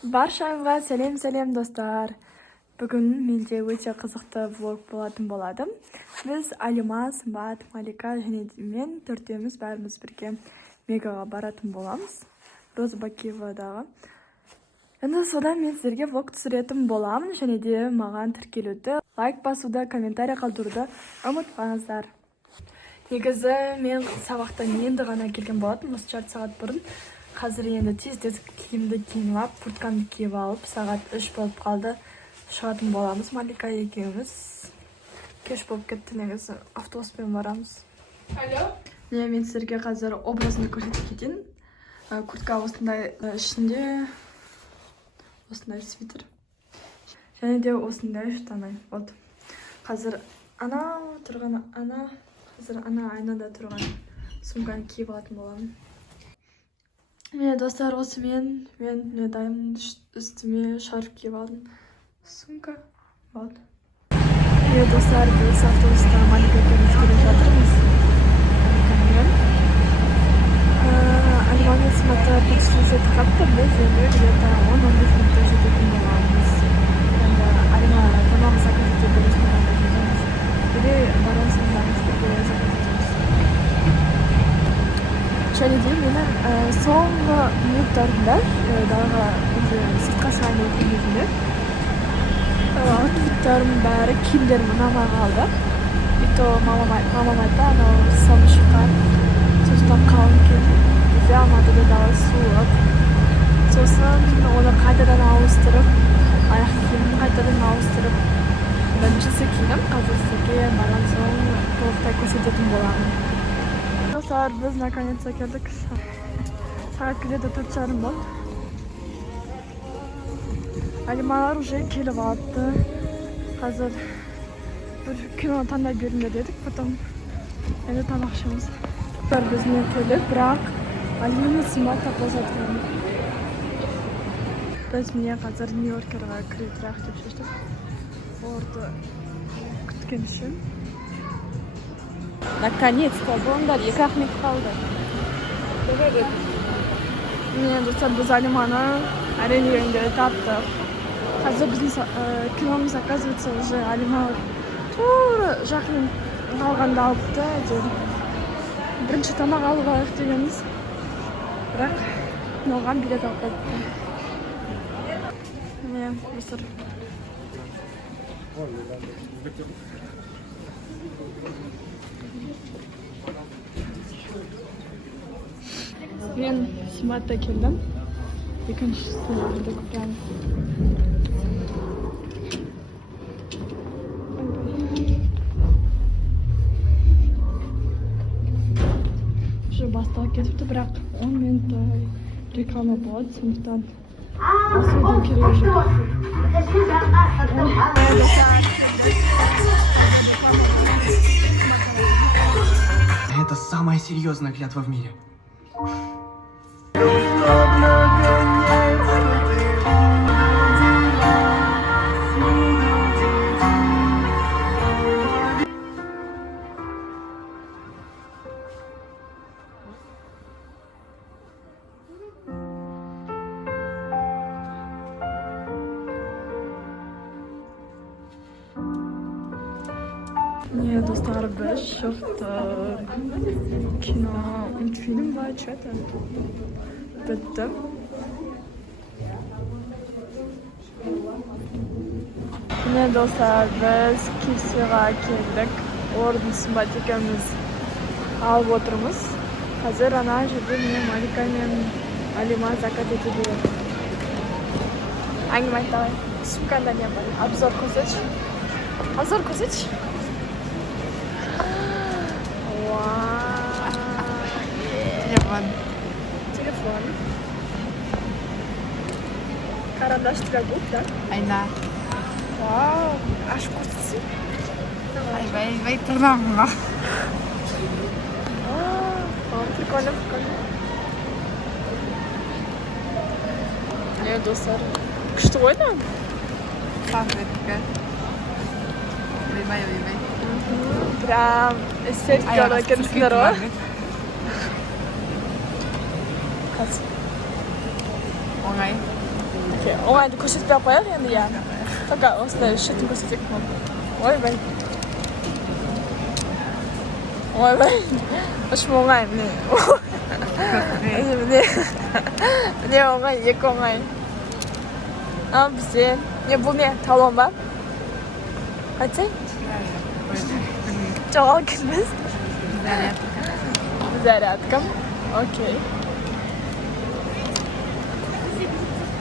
Баршаңызға сәлем достар. Бүгін менде өте қызықты влог болатын болады. Біз Алима, Сымбат, Малика және мен төртеуміз бәріміз бірге Мегаға баратын боламыз. Роза Бакиевадағы. Енді содан мен сіздерге влог түсіретін боламын және де маған тіркелуді, лайк басуды, комментарий қалдыруды ұмытпаңыздар. Негізі мен сабақтан енді ғана келген болатын, осы жарты сағат бұрын. Қазір енді тез киімді киініп алып, курткамды киіп алып, сағат 3 болып қалды. Шығатын боламыз. Малика екеуміз. Кеш болып кетті, негізі автобуспен барамыз. Алло. Мен сіздерге қазір образымды көрсетіп кетейін. Куртка осындай ішінде, осындай свитер. Және де осындай штаны. Вот. Қазір тұрған айнада тұрған сумканы киіп алатын боламын. Міне достар, осы мен дайым үстіме шарф киіп алдым. Сумка. Вот. Міне достар, біз автобуста Маликамен келе жатырмыз. Алимамен Сымбатта путешествие қатты, біз енді где-то 10-15 минутта жететін боламыз. Енді Алима тамағын заказ ете бересін ағанда жетеміз. Или барасын бірге заказ етеміз. Және де менің соңғы минуттарында дағы сыртқа шығайын өткен кезінде outфиттарым бәрі, киімдерім ұнамай қалды. И то мамам айтты, анау салып шыққан, сосын қалың келді. Бізде Алматыда дағы суық. Сосын оны қайтадан ауыстырып, аяқ киімін қайтадан ауыстырып, біріншісі киініп, қазір сізге барған соң толықтай көрсететін боламын. Достар, біз наконец-то келдік. Сағат келеді 4:30 болды. Алималар уже келіп алыпты. Қазір бір кино таңдай беріңдер дедік, потом енді тамақ ішеміз. Біздің келіп, бірақ Алима Сымбат таппай жатқан. Біз міне қазір Нью-Йоркерға кіретірақ деп шештік. Орды күткен үшін. Наконец-то, болыңдар, 2 минут қалды. Міне достар, біз Алиманы әренгенде таптық. Қазір біздің киномыз, оказывается, уже Алима тура жақын қалғанда алыпты. Бірінші тамақ алып алайық дегенбіз. Бірақ оған билет алып қойдық. Міне достар. Мен Сымбатта келдім. Екіншісі жүрді күткен. Уже басталып кетіпті, бірақ 10 минуттай реклама болады, сондықтан асудың керегі жоқ. Это самая серьезная клятва в мире. Не, достар, біз шықтық. Кино, мультфильм ба, что-то. Бітті. Не, достар, біз KFC-ға келдік. Орын Сымбат екеуміз алып отырмыз. Қазір ана жерде мен Малика мен Алима заказ ете береді. Әңгіме айтты. Сумканда не бар? Обзор көрсетші. Обзор көрсетші. Телефон. Карандаш тебя будет, да? Айна. Вау, аж вкусно. Айбай, тұрдамға. Прикольно. Не, достар. Күшті ойна? Пахметті. Ойбай. Прям эстетиканы көрсіңдер ғой. Оңай. Okey. Оңайды көрсетпей ақ қояйық енді, иә. Только осындай шетін көрсетсек болды. Ойбай. Ойбай. Ұшым оңай, міне. Міне оңай, екі оңай. Бізде. Бұл не? Талон ба? Қайтсай? Жоғал келмес? Зарядка. Окей.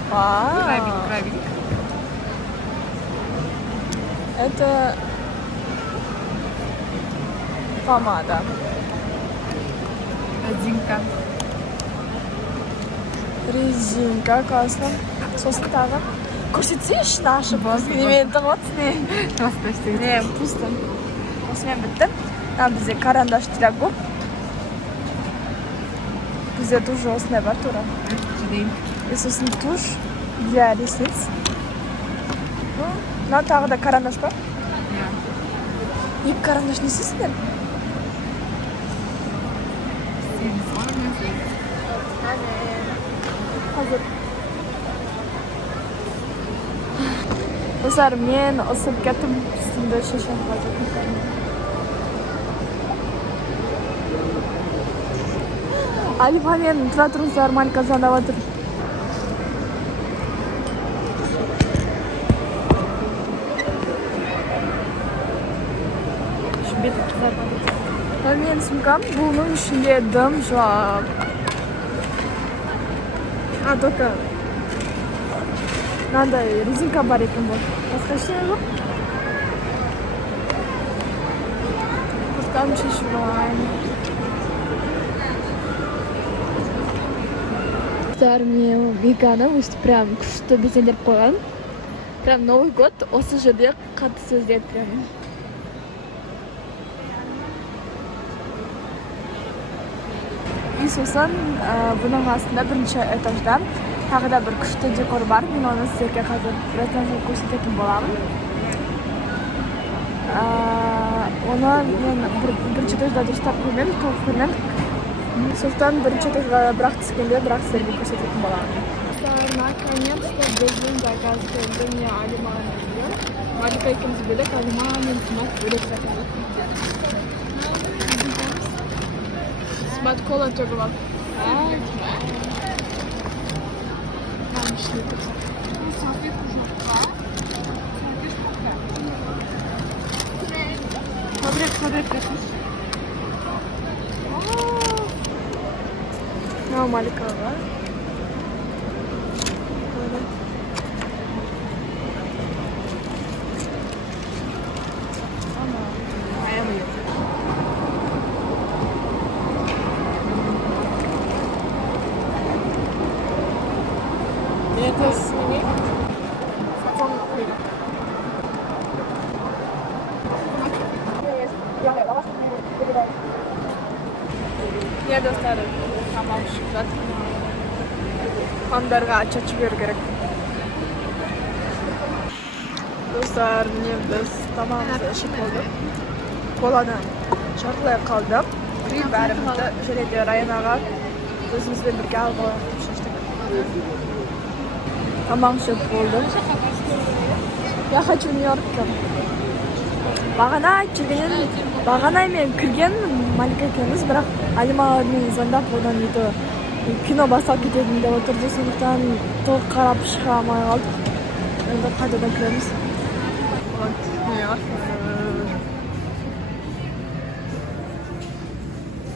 Вау. Крабик. Это помада. Резинка, классно. Сосын тағы. Көрсетсейші ашып. Немен тығып отырсың? Не, пусто. Осымен бітті. Бізде карандаш тирагу. Бізде тоже осындай бар тура. И сосын тушь для ресниц. Тағы да карандаш бар? Екі карандаш не істейсіңдер? Қазір. Достар, мен ысып кеттім. Үстімді шешем қазір. Алипа мен тұра тұрыңыздар, Малика звондап отыр. Менің сумкам, бұның ішінде дым жоқ. Только мынандай резинка бар екен бұл. Басқа ештеңе жоқ. Курткамды шешіп алайын. Мне веганы өстіп прям күшті безендеріп қойған. Прям Новый год осы жерде қатты сөздерді прям. И сосын бұның астында бірінші этажда тағы да бір күшті декор бар. Мен оны сіздерге қазір біраздан соң көрсететін боламын. Оны мен бірінші этажда дұрыстап көрмедім, толық көрмедім. Сондықтан бірінші этажға бірақ түскенде бірақ сіздерге көрсететін боламын. Наконец-то біздің заказ келді. Не Алимаға келді. Малика екеуміз бөлек, Алима мен Смат бөлек заказ етті. Смат кола төбіліп. Смотреть. Маликаға. Это сними. Я достарым. Тамам ішіп жатыр. Қамдарға ачачы беру керек. Достар, міне біз тамамызды ішіп болдық. Коладан жартылай қалдым. Бәрімізді жерде Райанаға өзімізбен бірге алып шештік. Тамам ішіп болдым. Я хочу Нью-Йоркқа. Бағана мен кірген Малика екеуміз, бірақ Алимаға мен звондап одан еді кино басталып кететін деп отырды, сондықтан толық қарап шыға алмай қалдық. Енді қайтадан кіреміз.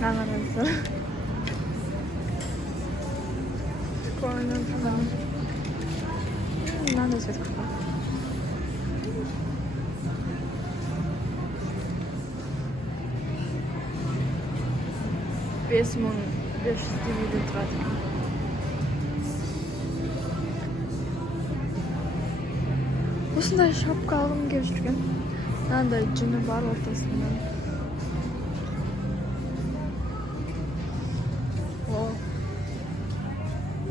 Нағанасы. Прикольно. Мынандай свет қылған. 5500 теңгеден тұрады. Осындай шапка алғым келіп жүрген. Мынандай жүні бар ортасында.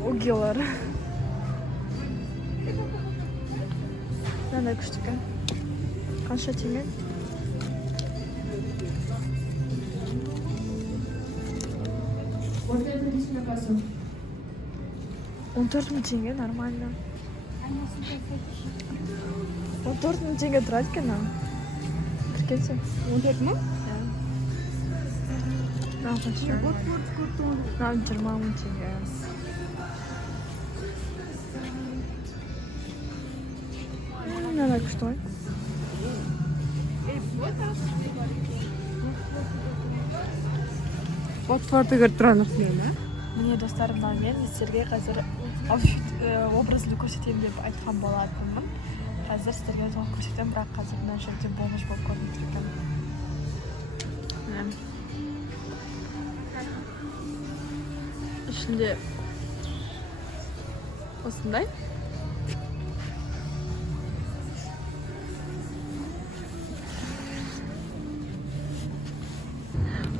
Огилар. Мынандай күшті екен. Қанша теңге? Он 14 000 теңге, нормально. Он 4 теңге тұрады екен ау. Тіркелсе. 14 мың? Мынау қанша? Мынау 20 мың теңге. Мынау күшті ғой. Ботфорты көріп тұрған ұқсаймын, а? Міне достарымнан мен сіздерге қазір образды көрсетемін деп айтқан болатынмын. Қазір сіздерге соны көрсетемін, бірақ қазір мына жерде бомж болып көрініп тұрған. Ішінде осындай.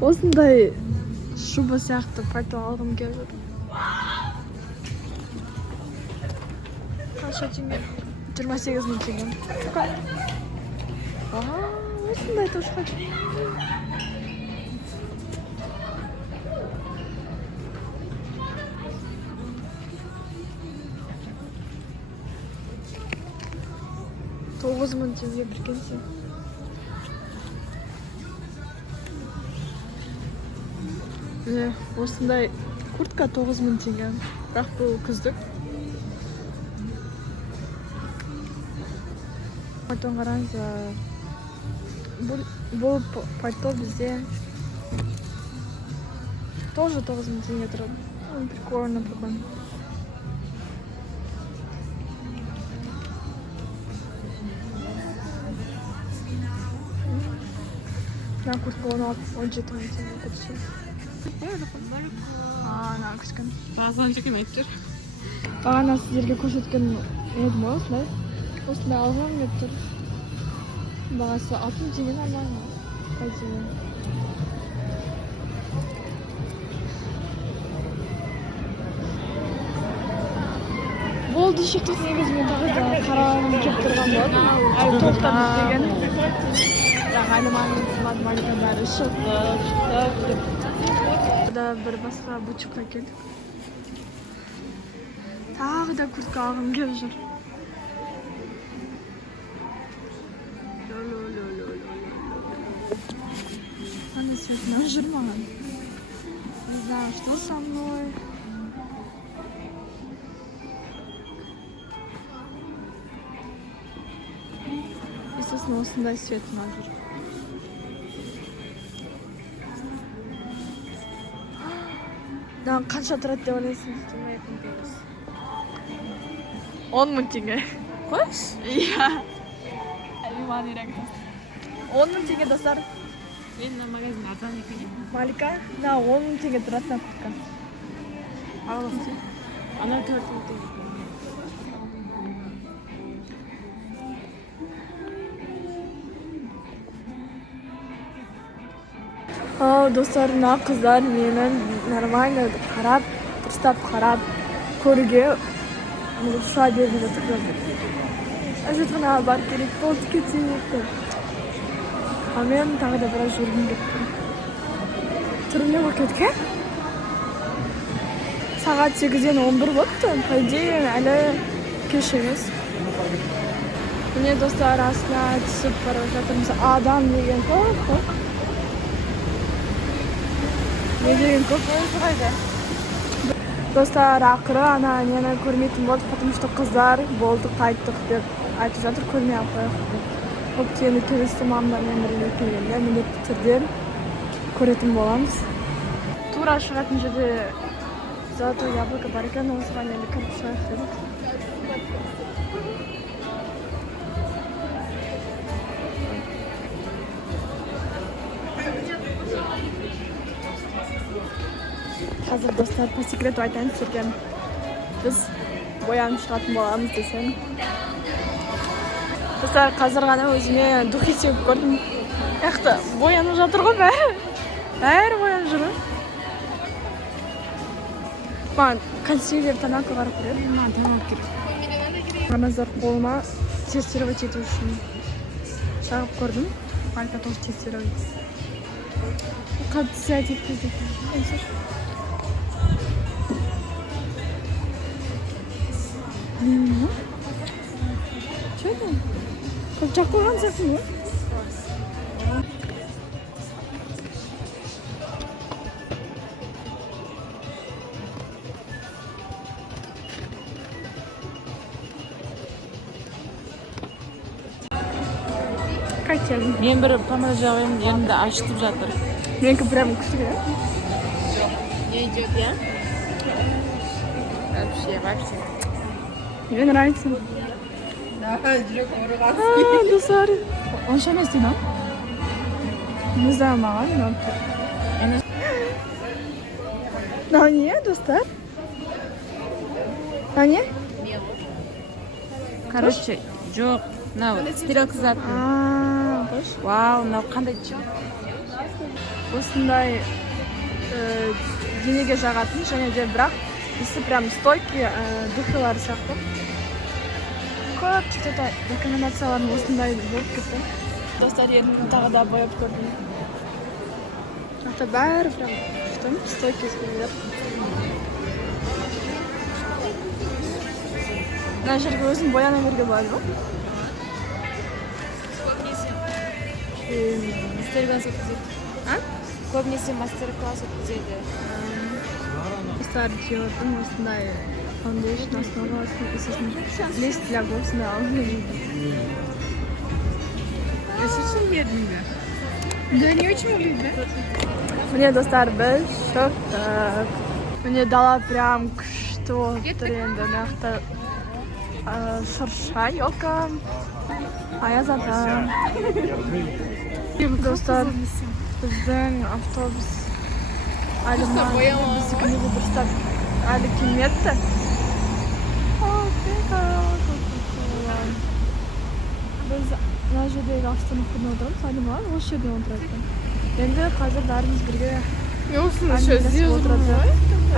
Осындай шуба сияқты пальто алғым келіп жүр. Қанша теңге? 28 мың теңге. Осындай тоже хочу. Тоғыз мың теңге прикиньте. Міне осындай куртка 9 мың теңге. Бірақ бұл күздік. Пальтоны қараңыз. Бұл пальто бізде тоже 9 мың теңге тұрады. Прикольно, прикольно. Мына куртка 17 мың теңге көрсетеді. Ана кішкене. Бағасын жекен айтып жүр. Бағана сіздерге көрсеткен едім ғой осылай. Осындай алғым келіп тұр. Бағасы 6 мың теңге нормально. Болды шектес негізі мен тағы да қарағым келіп тұрған болады. Әлі тоқтап істеген. Ғалиманың математика бәрі шықты. Bir басқа бутикқа келдік. Тағы да куртка алғым келіп жүр. Ана светінен жүр маған. Не знаю, что со мной. Естественно, осындай светінен жүр. Қанша тұрады деп ойлайсың? 10 мың теңге. Қойш? Иә. Әлиман ерек. 10 мың теңге достар. Мен магазин арзан екен. Малика, 10 мың теңге тұрады куртка. Аласың. Ана 4 мың теңге. Достар, мына қыздар менің нормально қарап, дұрыстап қарап, көруге рұқсат беріп жатыр. Әжетханаға барып керек болды кетейік. Мен тағы да біраз жүргім кетті. Түрімде болып кеткен? Сағат 8-ден 11 болыпты. По идее, әлі кеш емес. Міне достар, астына түсіп бара жатырмыз. Адам деген көп. Не деген көп қайда? Достар, ақыры ана нені көрмейтін болды, потому что қыздар болды қайттық деп айтып жатыр, көрмей ақ қояйық. Ол кейін келесі мамамдармен бірге келгенде міндетті түрде көретін боламыз. Тура шығатын жерде золотое яблоко бар екен, осыған енді кіріп шығайық дедік. Қазір достар, по секрету айтайын сіздерге. Біз боянып шығатын боламыз десем. Достар, қазір ғана өзіме духи себіп көрдім. Яқты боянып жатыр ғой бәрі. Бәрі боянып жүр. Маған консилер тональка қарап көреді. Маған тамақ керек. Рамаздар қолыма тестировать ету үшін шағып көрдім. Малика тоже тестировать. Қатты сәйт етпейді. жақ қойған сияқтымын ғой. Қайтемін. Мен бір помада жағайым, ерімді ашытып жатыр. Менікі прям күшті. Не идет, я? Вообще. Мне нравится. Достар. Онша емес дейін, а? Не знаю, маған ұнап тұр. Мынау не, достар? Мынау не? Короче, жоқ. Мынау стрелка заты. Қош. Вау, мынау қандай чым? Осындай денеге жағатын, және де бірақ ісі прям стойкий духилар сияқты. Көп тиктокта рекомендацияларын осындай болып кетті. Достар, ерін тағы да бояп көрдім. Ата бәрі прям күштім, стойкий сөйлер. Мына жерге өзің бояна беруге болады ма? Мастер-класс өткізеді. А? Көбінесе мастер-класс өткізеді. Достар, делаем осындай foundation основасын, естественно, лист для осындай алдын жүрді. Очень медленно. Да, не очень медленно. Мне, достар, біз шоктық. Мне дала прям күшті болып тұр енді. Мынақты шырша, елка, аяз ата. Достар, біздің автобус Алиман біздікіне де дұрыстап әлі келмепті. Біз мына жердегі остановкада отырмыз, Алиман осы жерде отырады. Енді қазір бәріміз бірге әңгімелесіп отырады.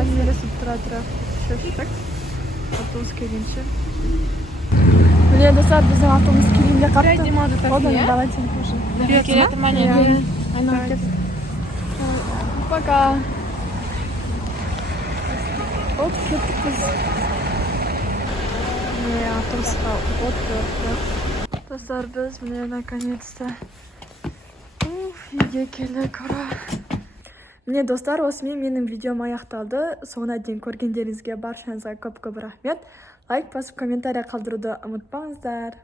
Әңгімелесіп тұра-тұра шөптік автобус келгенше. Міне, достар, біздің автобус келгенде қапты. Одан, давайте уже. Келетін мәне. Айналып кет. Пока. Вот кеттік біз. Міне, автобусқа отырдық. Достар, біз міне наконец-то үйге келдік. Міне, достар, осымен менің видеом аяқталды. Соңына дейін көргендеріңізге баршаңызға көп-көп рахмет. Лайк басып комментария қалдыруды ұмытпаңыздар.